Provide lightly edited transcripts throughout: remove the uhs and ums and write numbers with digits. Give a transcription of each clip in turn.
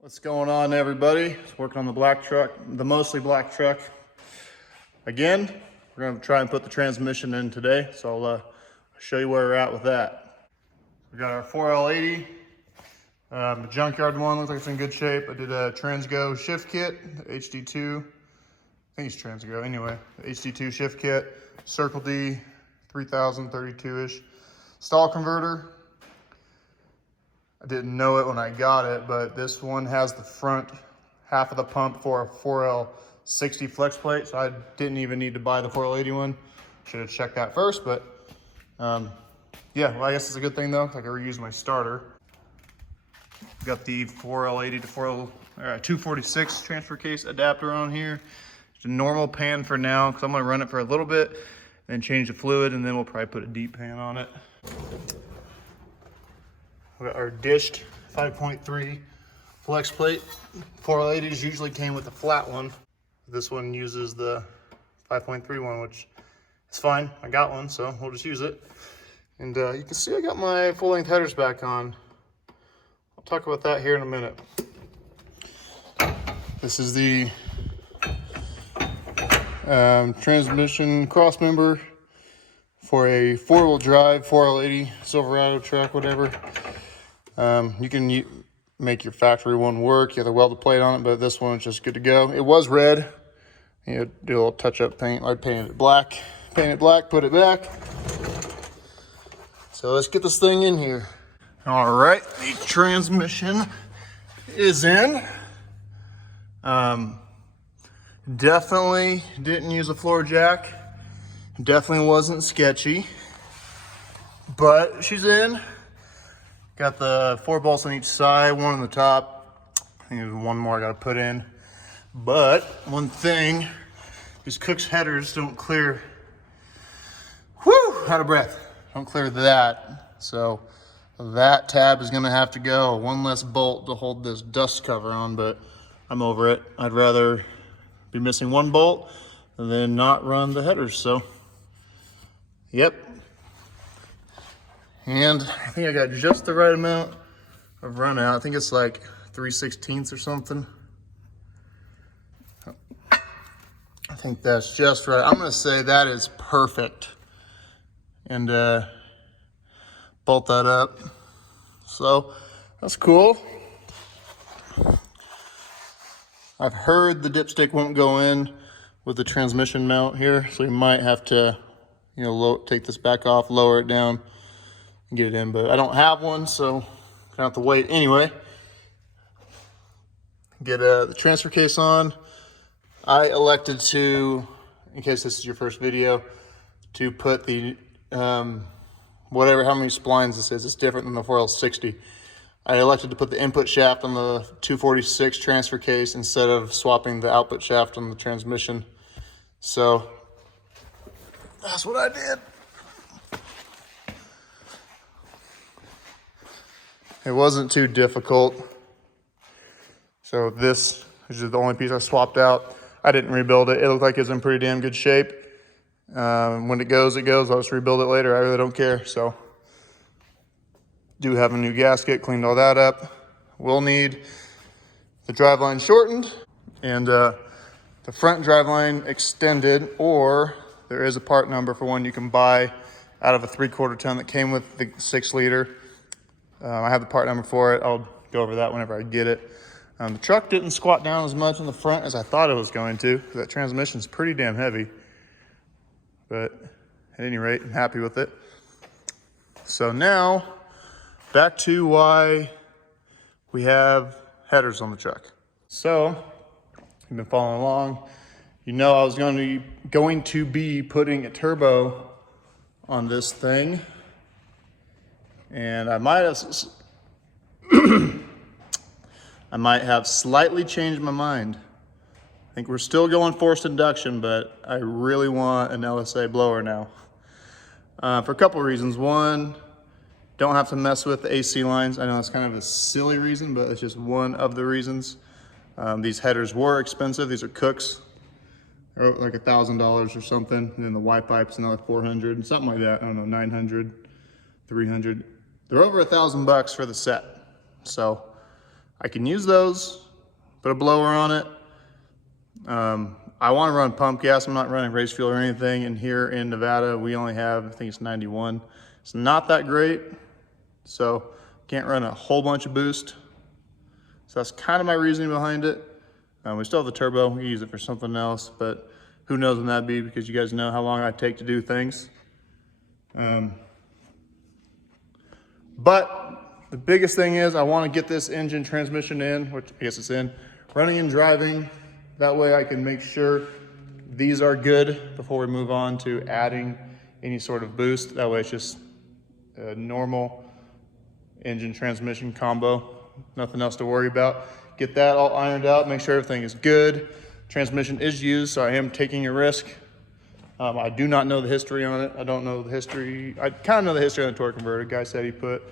What's going on, everybody? Just working on the black truck, the mostly black truck. Again, we're gonna try and put the transmission in today, so I'll show you where we're at with that. We got our 4L80, the junkyard one, looks like it's in good shape. I did a Transgo shift kit, HD2, I think it's Transgo, anyway, HD2 shift kit, Circle D, 3032-ish, stall converter. I didn't know it when I got it, but this one has the front half of the pump for a 4L60 flex plate, so I didn't even need to buy the 4L80 one. Should have checked that first, but yeah, well, I guess it's a good thing though, I can reuse my starter. Got the 4L80 to 246 transfer case adapter on here. It's a normal pan for now, because I'm gonna run it for a little bit, then change the fluid, and then we'll probably put a deep pan on it. We got our dished 5.3 flex plate. 4L80s usually came with a flat one. This one uses the 5.3 one, which is fine. I got one, so we'll just use it. And you can see I got my full-length headers back on. I'll talk about that here in a minute. This is the transmission cross member for a four-wheel drive 4L80 Silverado truck, whatever. You can make your factory one work. You have to weld the plate on it, but this one is just good to go. It was red. You do a little touch-up paint. I painted it black. Paint it black, put it back. So let's get this thing in here. All right, the transmission is in. Definitely didn't use a floor jack. Definitely wasn't sketchy, but she's in. Got the 4 bolts on each side, one on the top. I think there's one more I gotta put in. But one thing, these Cook's headers don't clear, out of breath, don't clear that. So that tab is gonna have to go. One less bolt to hold this dust cover on, but I'm over it. I'd rather be missing one bolt and then not run the headers, so. Yep. And I think I got just the right amount of run out. I think it's like 3/16 or something. I think that's just right. I'm gonna say that is perfect. And bolt that up. So that's cool. I've heard the dipstick won't go in with the transmission mount here, so you might have to, take this back off, lower it down, and get it in. But I don't have one, so gonna have to wait anyway. Get the transfer case on. I elected to, in case this is your first video, to put the how many splines this is. It's different than the 4L60. I elected to put the input shaft on the 246 transfer case instead of swapping the output shaft on the transmission. So that's what I did. It wasn't too difficult. So this is the only piece I swapped out. I didn't rebuild it. It looked like it was in pretty damn good shape. When it goes, it goes. I'll just rebuild it later. I really don't care. So do have a new gasket, cleaned all that up. We'll need the driveline shortened and the front driveline extended, or there is a part number for one you can buy out of a 3/4 ton that came with the 6 liter. I have the part number for it. I'll go over that whenever I get it. The truck didn't squat down as much in the front as I thought it was going to. That transmission's pretty damn heavy. But at any rate, I'm happy with it. So now, back to why we have headers on the truck. So, you've been following along. You know I was going to be putting a turbo on this thing. And I might have slightly changed my mind. I think we're still going forced induction, but I really want an LSA blower now. For a couple of reasons. One, don't have to mess with the AC lines. I know that's kind of a silly reason, but it's just one of the reasons. These headers were expensive. These are Cook's. They're like $1,000 or something. And then the Y pipe's another 400, something like that. I don't know, 900, 300. They're over $1,000 for the set. So I can use those, put a blower on it. I want to run pump gas. I'm not running race fuel or anything. And here in Nevada, we only have, I think it's 91. It's not that great. So can't run a whole bunch of boost. So that's kind of my reasoning behind it. We still have the turbo. We use it for something else, but who knows when that'd be, because you guys know how long I take to do things. But the biggest thing is I want to get this engine transmission in, which I guess it's in, running and driving. That way I can make sure these are good before we move on to adding any sort of boost. That way it's just a normal engine transmission combo, nothing else to worry about. Get that all ironed out, make sure everything is good. Transmission is used, so I am taking a risk. I do not know the history on it. I don't know the history. I kind of know the history on the torque converter. Guy said he put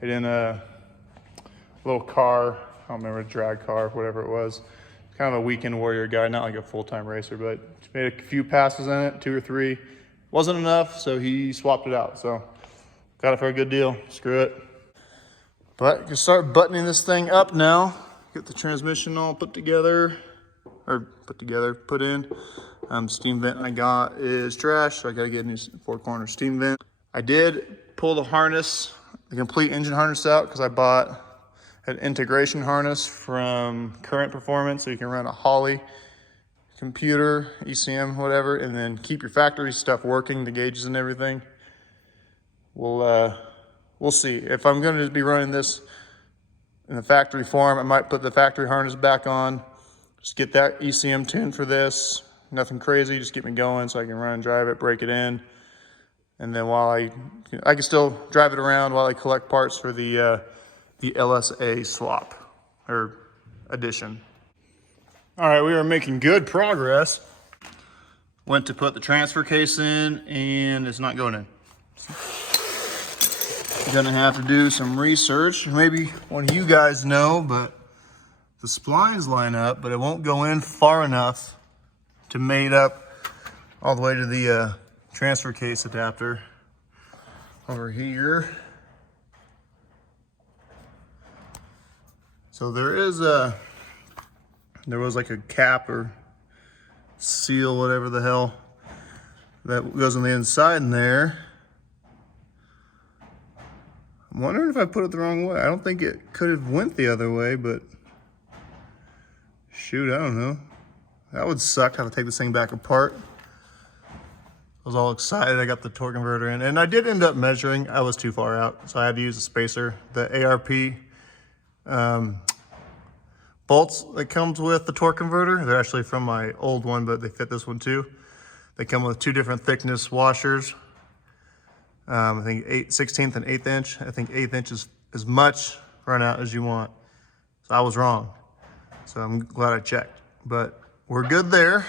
it in a little car. I don't remember, a drag car, whatever it was. Kind of a weekend warrior guy, not like a full-time racer, but made a few passes in it, 2 or 3. Wasn't enough, so he swapped it out. So got it for a good deal. Screw it. But you can start buttoning this thing up now. Get the transmission all put together, put in. Steam vent I got is trash, so I gotta get a new 4-corner steam vent. I did pull the harness, the complete engine harness out, because I bought an integration harness from Current Performance, so you can run a Holley computer, ECM, whatever, and then keep your factory stuff working, the gauges and everything. We'll see. If I'm gonna just be running this in the factory form, I might put the factory harness back on, just get that ECM tuned for this. Nothing crazy, just get me going so I can run and drive it, break it in. And then while I can still drive it around while I collect parts for the LSA swap or addition. All right, we are making good progress. Went to put the transfer case in and it's not going in. Gonna have to do some research. Maybe one of you guys know, but the splines line up, but it won't go in far enough to mate up all the way to the transfer case adapter over here. So there was like a cap or seal, whatever the hell, that goes on the inside in there. I'm wondering if I put it the wrong way. I don't think it could have went the other way, but shoot, I don't know. That would suck, have to take this thing back apart. I was all excited. I got the torque converter in, and I did end up measuring. I was too far out, so I had to use a spacer. The ARP bolts that comes with the torque converter, they're actually from my old one, but they fit this one too. They come with 2 different thickness washers. I think 16th and 1/8 inch. I think 1/8 inch is as much run out as you want. So I was wrong. So I'm glad I checked, but we're good there.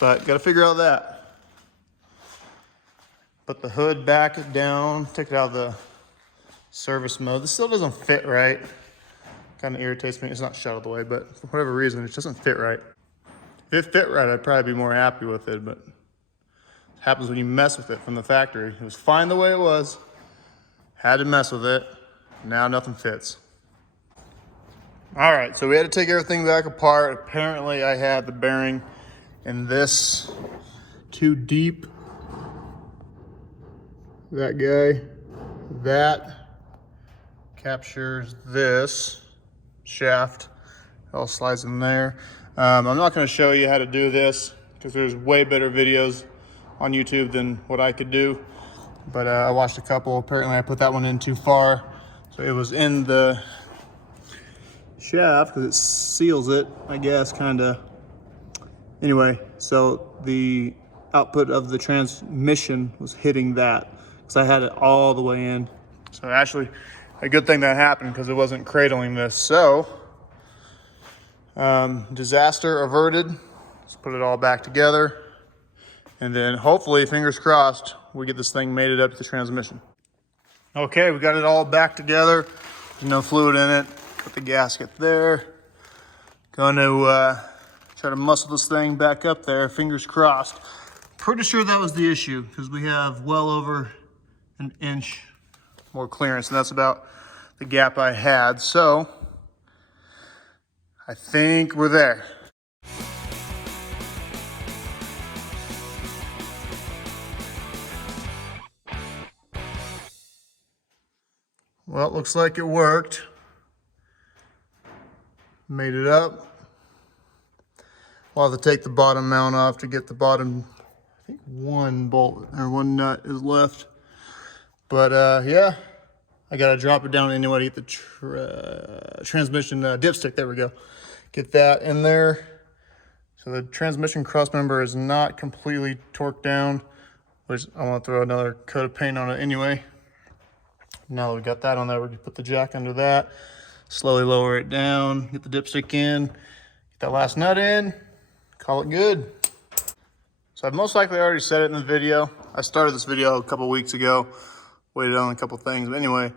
But gotta figure out that. Put the hood back down, take it out of the service mode. This still doesn't fit right. Kind of irritates me. It's not shut all the way, but for whatever reason, it doesn't fit right. If it fit right, I'd probably be more happy with it, but it happens when you mess with it from the factory. It was fine the way it was. Had to mess with it. Now nothing fits. All right, so we had to take everything back apart. Apparently I had the bearing in this too deep. That guy, that captures this shaft. It all slides in there. I'm not gonna show you how to do this because there's way better videos on YouTube than what I could do. But I watched a couple. Apparently I put that one in too far. So it was in the shaft because it seals it, I guess, kinda. Anyway, so the output of the transmission was hitting that because I had it all the way in. So actually, a good thing that happened because it wasn't cradling this. So, disaster averted. Let's put it all back together. And then hopefully, fingers crossed, we get this thing mated up to the transmission. Okay, we got it all back together. There's no fluid in it. Put the gasket there. Gonna try to muscle this thing back up there, fingers crossed. Pretty sure that was the issue because we have well over an inch more clearance, and that's about the gap I had. So I think we're there. Well, it looks like it worked. Made it up. I'll have to take the bottom mount off to get the bottom. I think one bolt or one nut is left. But yeah, I gotta drop it down anyway to get the transmission dipstick. There we go. Get that in there. So the transmission cross member is not completely torqued down, which I want to throw another coat of paint on it anyway. Now that we got that on there, we can put the jack under that, slowly lower it down, get the dipstick in, get that last nut in, call it good. So I've most likely already said it in the video. I started this video a couple weeks ago, waited on a couple things, but anyway,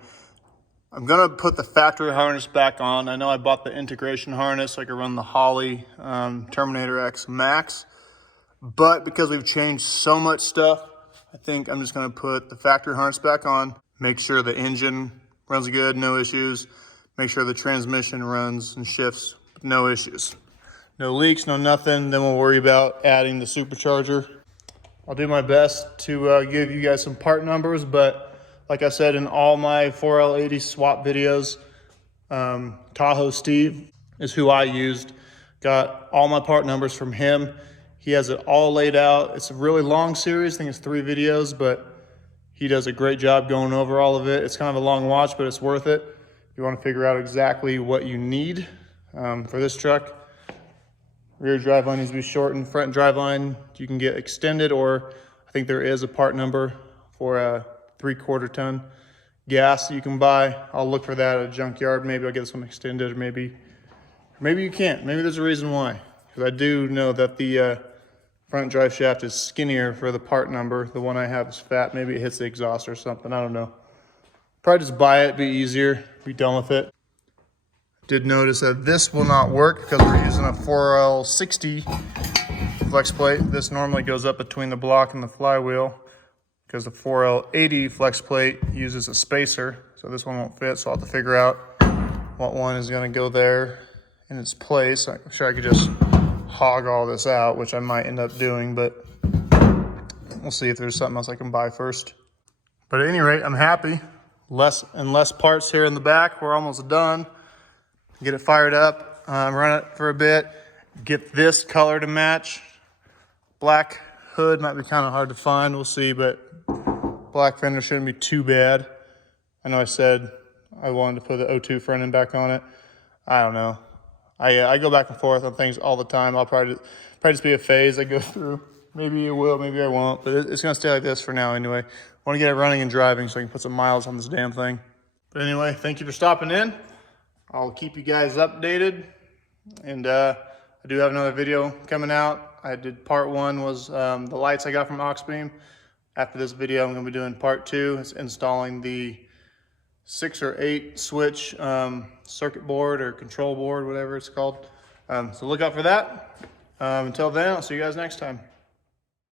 I'm gonna put the factory harness back on. I know I bought the integration harness so I could run the Holley Terminator X Max, but because we've changed so much stuff, I think I'm just gonna put the factory harness back on, make sure the engine runs good, no issues, make sure the transmission runs and shifts, no issues. No leaks, no nothing, then we'll worry about adding the supercharger. I'll do my best to give you guys some part numbers, but like I said in all my 4L80 swap videos, Tahoe Steve is who I used. Got all my part numbers from him. He has it all laid out. It's a really long series, I think it's 3 videos, but he does a great job going over all of it. It's kind of a long watch, but it's worth it. If you want to figure out exactly what you need for this truck. Rear driveline needs to be shortened. Front driveline you can get extended, or I think there is a part number for a 3/4 ton gas you can buy. I'll look for that at a junkyard. Maybe I'll get this one extended, or maybe you can't. Maybe there's a reason why. Because I do know that the front drive shaft is skinnier for the part number. The one I have is fat. Maybe it hits the exhaust or something. I don't know. Probably just buy it, be easier, be done with it. Did notice that this will not work because we're using a 4L60 flex plate. This normally goes up between the block and the flywheel because the 4L80 flex plate uses a spacer. So this one won't fit, so I'll have to figure out what one is gonna go there in its place. I'm sure I could just hog all this out, which I might end up doing, but we'll see if there's something else I can buy first. But at any rate, I'm happy. Less and less parts here in the back. We're almost done. Get it fired up, run it for a bit, get this color to match. Black hood might be kind of hard to find, we'll see, but black fender shouldn't be too bad. I know I said I wanted to put the O2 front end back on it. I don't know. I go back and forth on things all the time. I'll probably just be a phase I go through. Maybe it will, maybe I won't, but it's gonna stay like this for now anyway. I wanna get it running and driving so I can put some miles on this damn thing. But anyway, thank you for stopping in. I'll keep you guys updated, and I do have another video coming out. I did part 1 was the lights I got from Oxbeam. After this video, I'm gonna be doing part 2. It's installing the 6 or 8 switch circuit board or control board, whatever it's called. So look out for that. Until then, I'll see you guys next time.